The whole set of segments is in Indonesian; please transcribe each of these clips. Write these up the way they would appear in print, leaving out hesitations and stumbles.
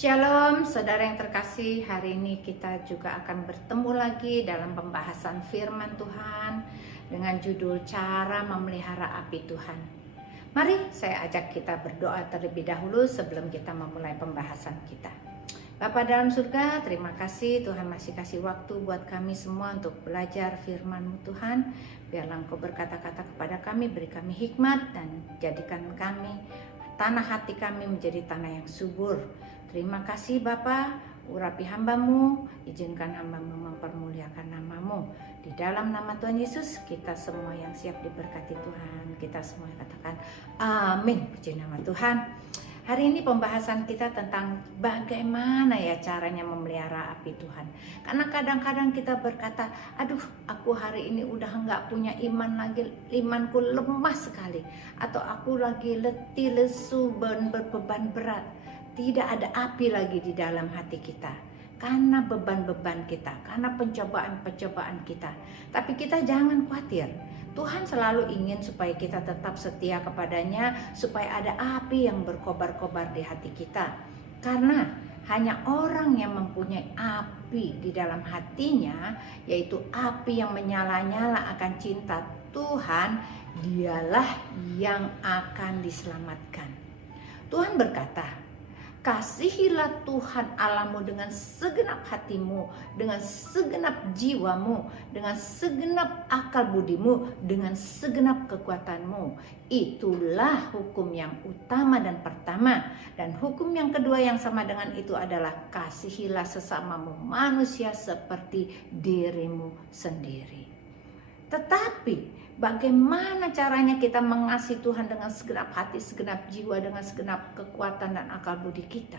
Shalom saudara yang terkasih, hari ini kita juga akan bertemu lagi dalam pembahasan firman Tuhan dengan judul Cara Memelihara Api Tuhan. Mari saya ajak kita berdoa terlebih dahulu sebelum kita memulai pembahasan kita. Bapa dalam surga, terima kasih Tuhan masih kasih waktu buat kami semua untuk belajar firman-Mu Tuhan. Biarlah Engkau berkata-kata kepada kami, beri kami hikmat dan jadikan kami, tanah hati kami menjadi tanah yang subur. Terima kasih Bapa, urapi hamba-Mu, izinkan hamba-Mu mempermuliakan nama-Mu. Di dalam nama Tuhan Yesus, kita semua yang siap diberkati Tuhan, kita semua katakan amin, puji nama Tuhan. Hari ini pembahasan kita tentang bagaimana ya caranya memelihara api Tuhan. Karena kadang-kadang kita berkata, aduh aku hari ini udah nggak punya iman lagi, imanku lemah sekali. Atau aku lagi letih, lesu, berbeban berat. Tidak ada api lagi di dalam hati kita. Karena beban-beban kita, karena pencobaan-pencobaan kita. Tapi kita jangan khawatir. Tuhan selalu ingin supaya kita tetap setia kepadanya, supaya ada api yang berkobar-kobar di hati kita. Karena hanya orang yang mempunyai api di dalam hatinya, yaitu api yang menyala-nyala akan cinta Tuhan, dialah yang akan diselamatkan. Tuhan berkata, kasihilah Tuhan Allahmu dengan segenap hatimu, dengan segenap jiwamu, dengan segenap akal budimu, dengan segenap kekuatanmu. Itulah hukum yang utama dan pertama. Dan hukum yang kedua yang sama dengan itu adalah kasihilah sesamamu manusia seperti dirimu sendiri. Tetapi bagaimana caranya kita mengasihi Tuhan dengan segenap hati, segenap jiwa, dengan segenap kekuatan dan akal budi kita.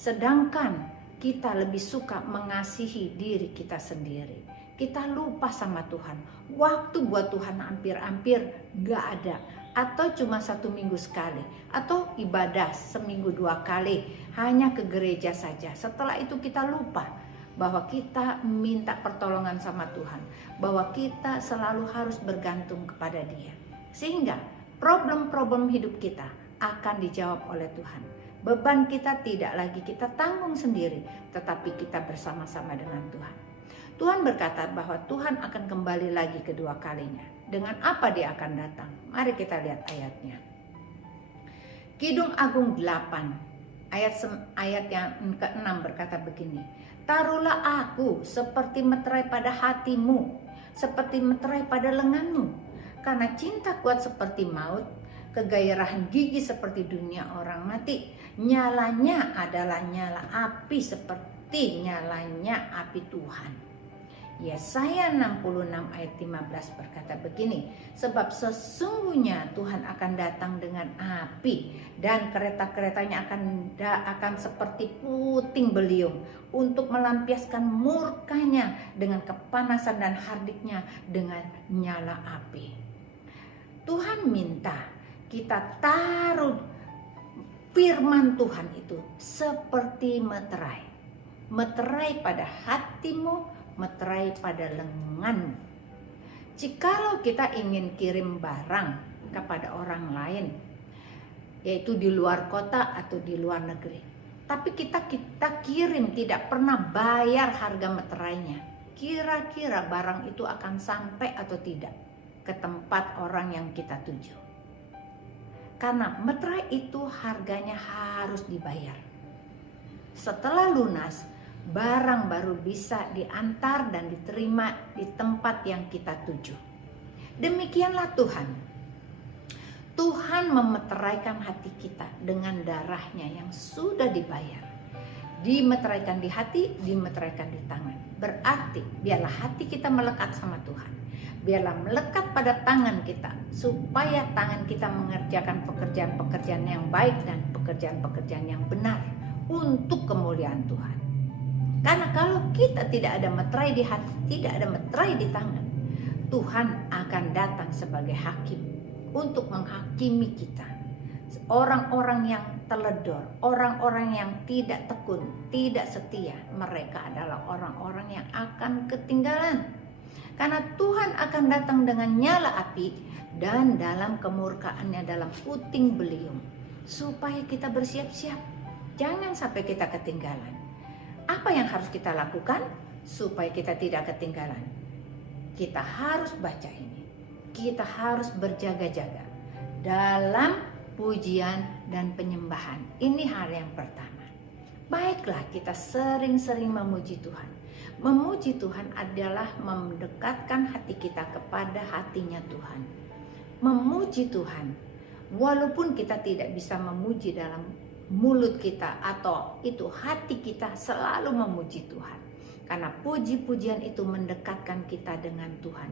Sedangkan kita lebih suka mengasihi diri kita sendiri. Kita lupa sama Tuhan. Waktu buat Tuhan hampir-hampir gak ada. Atau cuma 1 minggu sekali. Atau ibadah seminggu 2 kali. Hanya ke gereja saja. Setelah itu kita lupa bahwa kita minta pertolongan sama Tuhan, bahwa kita selalu harus bergantung kepada Dia, sehingga problem-problem hidup kita akan dijawab oleh Tuhan. Beban kita tidak lagi kita tanggung sendiri, tetapi kita bersama-sama dengan Tuhan. Tuhan berkata bahwa Tuhan akan kembali lagi kedua kalinya. Dengan apa Dia akan datang? Mari kita lihat ayatnya. Kidung Agung 8 ayat yang ke-6 berkata begini. Taruhlah aku seperti meterai pada hatimu, seperti meterai pada lenganmu. Karena cinta kuat seperti maut, kegairahan gigi seperti dunia orang mati. Nyalanya adalah nyala api seperti nyalanya api Tuhan. Yesaya 66 ayat 15 berkata begini, sebab sesungguhnya Tuhan akan datang dengan api dan kereta-keretanya akan seperti puting beliung untuk melampiaskan murkanya dengan kepanasan dan hardiknya dengan nyala api. Tuhan minta kita taruh firman Tuhan itu seperti meterai. Meterai pada hatimu, meterai pada lenganmu. Jikalau kita ingin kirim barang kepada orang lain, yaitu di luar kota atau di luar negeri, tapi kita kirim tidak pernah bayar harga meterainya, kira-kira barang itu akan sampai atau tidak ke tempat orang yang kita tuju? Karena meterai itu harganya harus dibayar. Setelah lunas, barang baru bisa diantar dan diterima di tempat yang kita tuju. Demikianlah Tuhan. Tuhan memeteraikan hati kita dengan darahnya yang sudah dibayar. Dimeteraikan di hati, dimeteraikan di tangan. Berarti biarlah hati kita melekat sama Tuhan. Biarlah melekat pada tangan kita, supaya tangan kita mengerjakan pekerjaan-pekerjaan yang baik dan pekerjaan-pekerjaan yang benar untuk kemuliaan Tuhan. Karena kalau kita tidak ada meterai di hati, tidak ada meterai di tangan, Tuhan akan datang sebagai hakim untuk menghakimi kita. Orang-orang yang teledor, orang-orang yang tidak tekun, tidak setia, mereka adalah orang-orang yang akan ketinggalan. Karena Tuhan akan datang dengan nyala api dan dalam kemurkaannya dalam puting beliung, supaya kita bersiap-siap. Jangan sampai kita ketinggalan. Apa yang harus kita lakukan supaya kita tidak ketinggalan? Kita harus baca ini. Kita harus berjaga-jaga dalam pujian dan penyembahan. Ini hal yang pertama. Baiklah, kita sering-sering memuji Tuhan. Memuji Tuhan adalah mendekatkan hati kita kepada hatinya Tuhan. Memuji Tuhan, walaupun kita tidak bisa memuji dalam mulut kita atau itu hati kita selalu memuji Tuhan. Karena puji-pujian itu mendekatkan kita dengan Tuhan.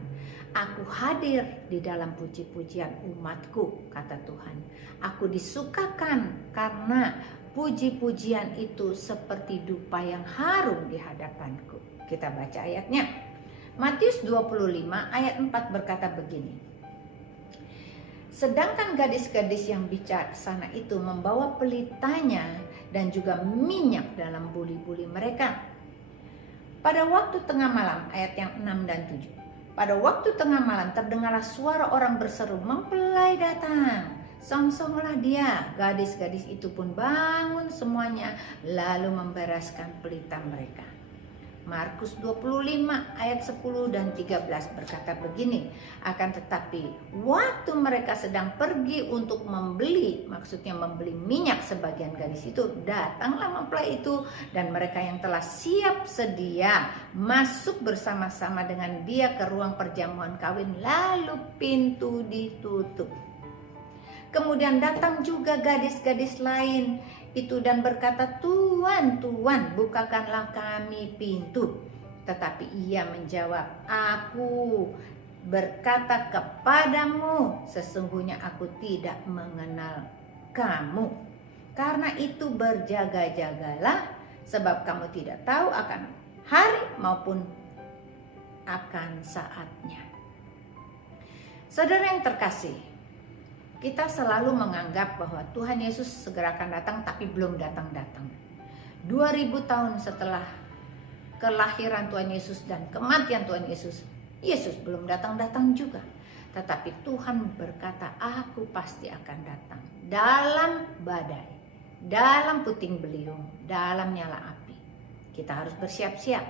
Aku hadir di dalam puji-pujian umatku, kata Tuhan. Aku disukakan karena puji-pujian itu seperti dupa yang harum di hadapanku. Kita baca ayatnya. Matius 25 ayat 4 berkata begini. Sedangkan gadis-gadis yang bijaksana itu membawa pelitanya dan juga minyak dalam buli-buli mereka. Pada waktu tengah malam, ayat yang 6 dan 7. Pada waktu tengah malam terdengarlah suara orang berseru, mempelai datang. Songsonglah dia. Gadis-gadis itu pun bangun semuanya lalu membereskan pelita mereka. Markus 25 ayat 10 dan 13 berkata begini. Akan tetapi waktu mereka sedang pergi untuk membeli, maksudnya membeli minyak sebagian gadis itu, datanglah mempelai itu dan mereka yang telah siap sedia masuk bersama-sama dengan dia ke ruang perjamuan kawin, lalu pintu ditutup. Kemudian datang juga gadis-gadis lain itu dan berkata, Tuan, Tuan, bukakanlah kami pintu. Tetapi ia menjawab, Aku berkata kepadamu, sesungguhnya aku tidak mengenal kamu. Karena itu berjaga-jagalah, sebab kamu tidak tahu akan hari maupun akan saatnya. Saudara yang terkasih, kita selalu menganggap bahwa Tuhan Yesus segera akan datang, tapi belum datang-datang. 2000 tahun setelah kelahiran Tuhan Yesus dan kematian Tuhan Yesus, Yesus belum datang-datang juga. Tetapi Tuhan berkata, aku pasti akan datang dalam badai, dalam puting beliung, dalam nyala api. Kita harus bersiap-siap.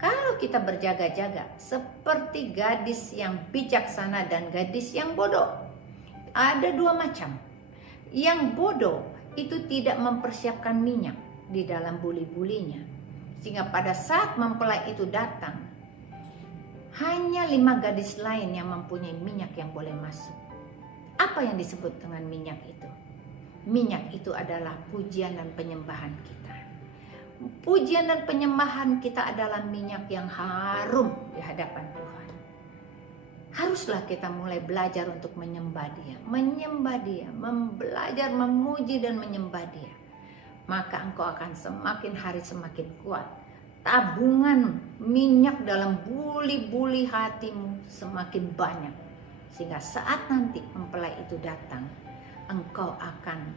Kalau kita berjaga-jaga seperti gadis yang bijaksana dan gadis yang bodoh. Ada dua macam. Yang bodoh itu tidak mempersiapkan minyak di dalam buli-bulinya. Sehingga pada saat mempelai itu datang, hanya 5 gadis lain yang mempunyai minyak yang boleh masuk. Apa yang disebut dengan minyak itu? Minyak itu adalah pujian dan penyembahan kita. Pujian dan penyembahan kita adalah minyak yang harum di hadapan Tuhan. Haruslah kita mulai belajar untuk menyembah Dia, belajar memuji dan menyembah Dia. Maka engkau akan semakin hari semakin kuat. Tabungan minyak dalam buli-buli hatimu semakin banyak. Sehingga saat nanti mempelai itu datang, engkau akan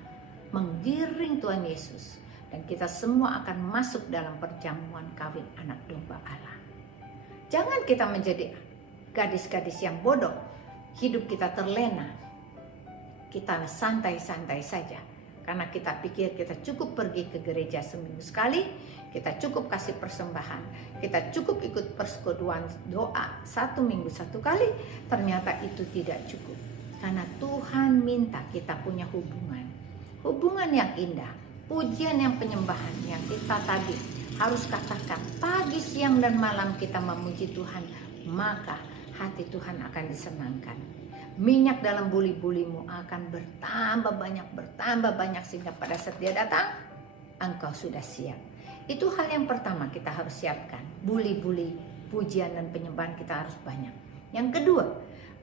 menggiring Tuhan Yesus. Dan kita semua akan masuk dalam perjamuan kawin anak domba Allah. Jangan kita menjadi gadis-gadis yang bodoh, hidup kita terlena, kita santai-santai saja, karena kita pikir kita cukup pergi ke gereja seminggu sekali, kita cukup kasih persembahan, kita cukup ikut persekutuan doa 1 minggu 1 kali, ternyata itu tidak cukup, karena Tuhan minta kita punya hubungan yang indah, pujian yang penyembahan yang kita tadi harus katakan pagi, siang, dan malam kita memuji Tuhan, maka hati Tuhan akan disenangkan. Minyak dalam buli-bulimu akan bertambah banyak sehingga pada saat Dia datang, engkau sudah siap. Itu hal yang pertama kita harus siapkan. Buli-buli pujian dan penyembahan kita harus banyak. Yang kedua,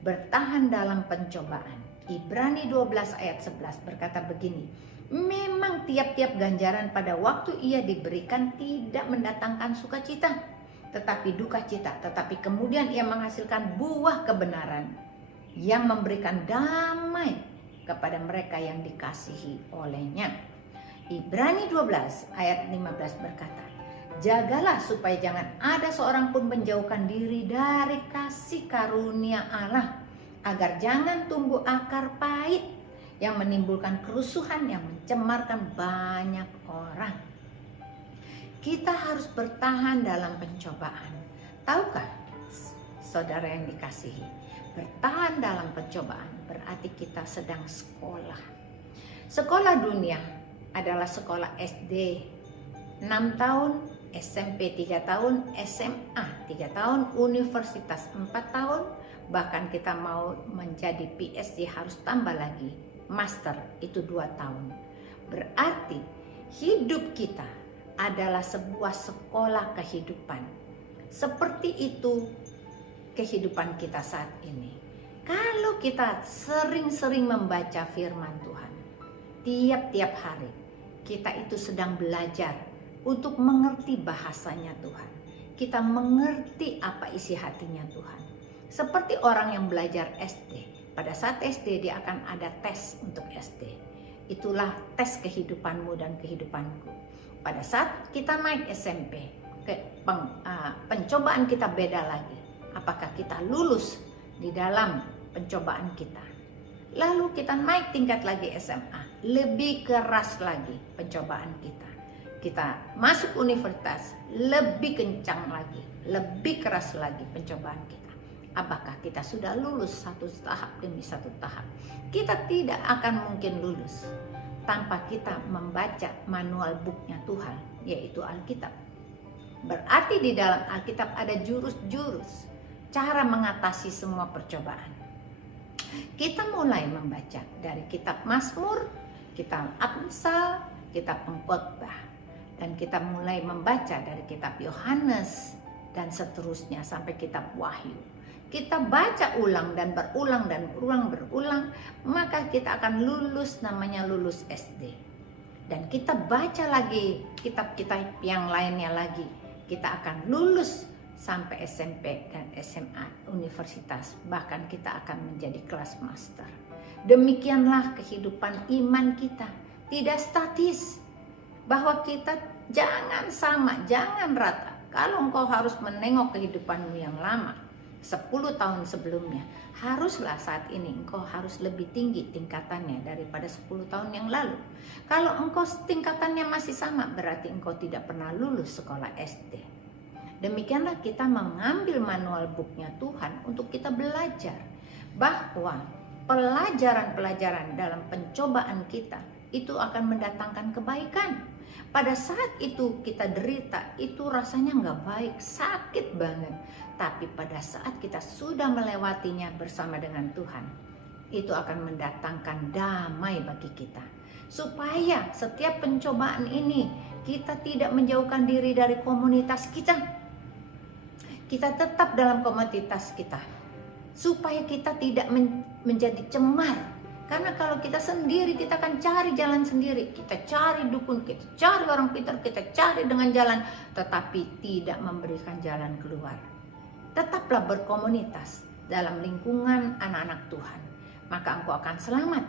bertahan dalam pencobaan. Ibrani 12 ayat 11 berkata begini, memang tiap-tiap ganjaran pada waktu ia diberikan tidak mendatangkan sukacita, tetapi duka cita, tetapi kemudian ia menghasilkan buah kebenaran yang memberikan damai kepada mereka yang dikasihi olehnya. Ibrani 12 ayat 15 berkata, jagalah supaya jangan ada seorang pun menjauhkan diri dari kasih karunia Allah, agar jangan tumbuh akar pahit yang menimbulkan kerusuhan, yang mencemarkan banyak orang. Kita harus bertahan dalam pencobaan. Tahukah saudara yang dikasihi, bertahan dalam pencobaan berarti kita sedang sekolah. Sekolah dunia adalah sekolah SD 6 tahun, SMP 3 tahun, SMA 3 tahun, universitas 4 tahun, bahkan kita mau menjadi PhD harus tambah lagi, master itu 2 tahun. Berarti hidup kita adalah sebuah sekolah kehidupan. Seperti itu kehidupan kita saat ini. Kalau kita sering-sering membaca firman Tuhan, tiap-tiap hari, kita itu sedang belajar untuk mengerti bahasanya Tuhan. Kita mengerti apa isi hatinya Tuhan. Seperti orang yang belajar SD. Pada saat SD dia akan ada tes untuk SD. Itulah tes kehidupanmu dan kehidupanku. Pada saat kita naik SMP, pencobaan kita beda lagi. Apakah kita lulus di dalam pencobaan kita? Lalu kita naik tingkat lagi SMA, lebih keras lagi pencobaan kita. Kita masuk universitas, lebih kencang lagi, lebih keras lagi pencobaan kita. Apakah kita sudah lulus satu tahap demi satu tahap? Kita tidak akan mungkin lulus tanpa kita membaca manual booknya Tuhan, yaitu Alkitab. Berarti di dalam Alkitab ada jurus-jurus cara mengatasi semua percobaan. Kita mulai membaca dari kitab Mazmur, kitab Amsal, kitab Pengkhotbah, dan kita mulai membaca dari kitab Yohanes dan seterusnya sampai kitab Wahyu. Kita baca ulang dan berulang, maka kita akan lulus, namanya lulus SD. Dan kita baca lagi kitab-kitab yang lainnya lagi, kita akan lulus sampai SMP dan SMA, universitas, bahkan kita akan menjadi kelas master. Demikianlah kehidupan iman kita, tidak statis, bahwa kita jangan sama, jangan rata. Kalau engkau harus menengok kehidupanmu yang lama, 10 tahun sebelumnya, haruslah saat ini engkau harus lebih tinggi tingkatannya daripada 10 tahun yang lalu. Kalau engkau tingkatannya masih sama, berarti engkau tidak pernah lulus sekolah SD. Demikianlah kita mengambil manual booknya Tuhan untuk kita belajar bahwa pelajaran-pelajaran dalam pencobaan kita itu akan mendatangkan kebaikan. Pada saat itu kita derita, itu rasanya nggak baik, sakit banget. Tapi pada saat kita sudah melewatinya bersama dengan Tuhan, itu akan mendatangkan damai bagi kita. Supaya setiap pencobaan ini kita tidak menjauhkan diri dari komunitas kita. Kita tetap dalam komunitas kita. Supaya kita tidak menjadi cemar. Karena kalau kita sendiri, kita akan cari jalan sendiri. Kita cari dukun, kita cari orang pintar, kita cari dengan jalan. Tetapi tidak memberikan jalan keluar. Tetaplah berkomunitas dalam lingkungan anak-anak Tuhan. Maka engkau akan selamat.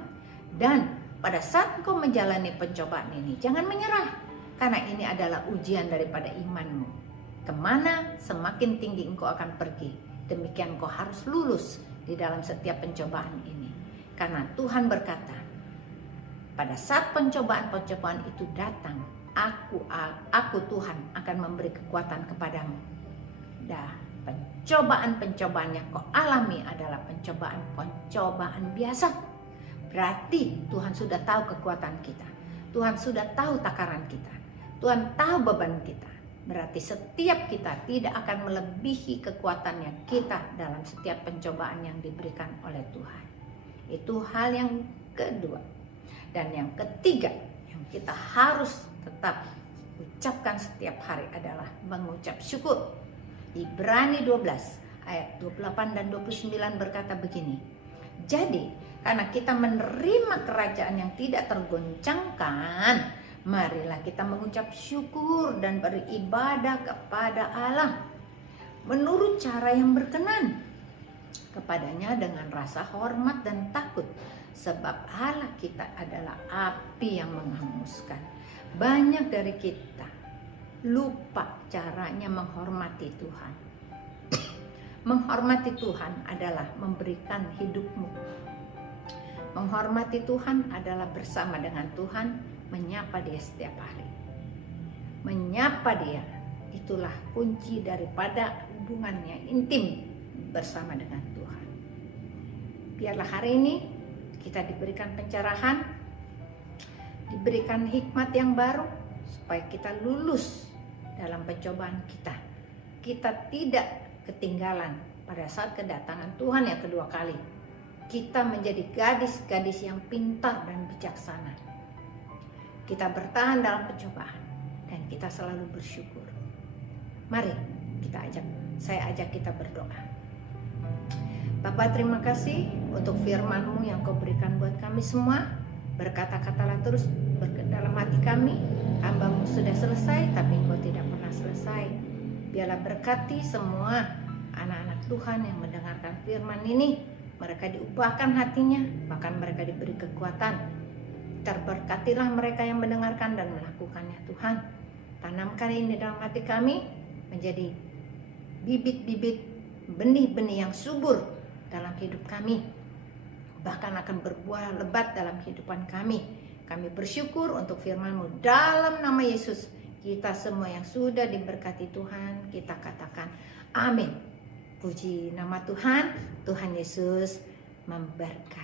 Dan pada saat engkau menjalani pencobaan ini, jangan menyerah. Karena ini adalah ujian daripada imanmu. Kemana semakin tinggi engkau akan pergi. Demikian engkau harus lulus di dalam setiap pencobaan ini. Karena Tuhan berkata, pada saat pencobaan-pencobaan itu datang, aku Tuhan akan memberi kekuatan kepadamu. Pencobaan-pencobaan yang kau alami adalah pencobaan-pencobaan biasa. Berarti Tuhan sudah tahu kekuatan kita. Tuhan sudah tahu takaran kita. Tuhan tahu beban kita. Berarti setiap kita tidak akan melebihi kekuatannya kita dalam setiap pencobaan yang diberikan oleh Tuhan. Itu hal yang kedua. Dan yang ketiga yang kita harus tetap ucapkan setiap hari adalah mengucap syukur. Ibrani 12 ayat 28 dan 29 berkata begini. Jadi karena kita menerima kerajaan yang tidak tergoncangkan, marilah kita mengucap syukur dan beribadah kepada Allah menurut cara yang berkenan kepadanya dengan rasa hormat dan takut, sebab Allah kita adalah api yang menghanguskan. Banyak dari kita lupa caranya menghormati Tuhan. Menghormati Tuhan adalah memberikan hidupmu Menghormati Tuhan adalah bersama dengan Tuhan, menyapa Dia setiap hari. Menyapa Dia, itulah kunci daripada hubungannya intim bersama dengan Tuhan. Biarlah hari ini kita diberikan pencerahan, diberikan hikmat yang baru, supaya kita lulus dalam pencobaan kita. Kita tidak ketinggalan pada saat kedatangan Tuhan yang kedua kali. Kita menjadi gadis-gadis yang pintar dan bijaksana. Kita bertahan dalam pencobaan dan kita selalu bersyukur. Mari saya ajak kita berdoa. Bapa, terima kasih untuk firman-Mu yang Kau berikan buat kami semua. Berkata-katalah terus dalam hati kami. Hamba-Mu sudah selesai, tapi Engkau tidak pernah selesai. Biarlah berkati semua anak-anak Tuhan yang mendengarkan firman ini. Mereka diubahkan hatinya, bahkan mereka diberi kekuatan. Terberkatilah mereka yang mendengarkan dan melakukannya Tuhan. Tanamkan ini dalam hati kami, menjadi bibit-bibit benih-benih yang subur dalam hidup kami. Bahkan akan berbuah lebat dalam kehidupan kami. Kami bersyukur untuk firman-Mu dalam nama Yesus. Kita semua yang sudah diberkati Tuhan, kita katakan amin. Puji nama Tuhan, Tuhan Yesus memberkati.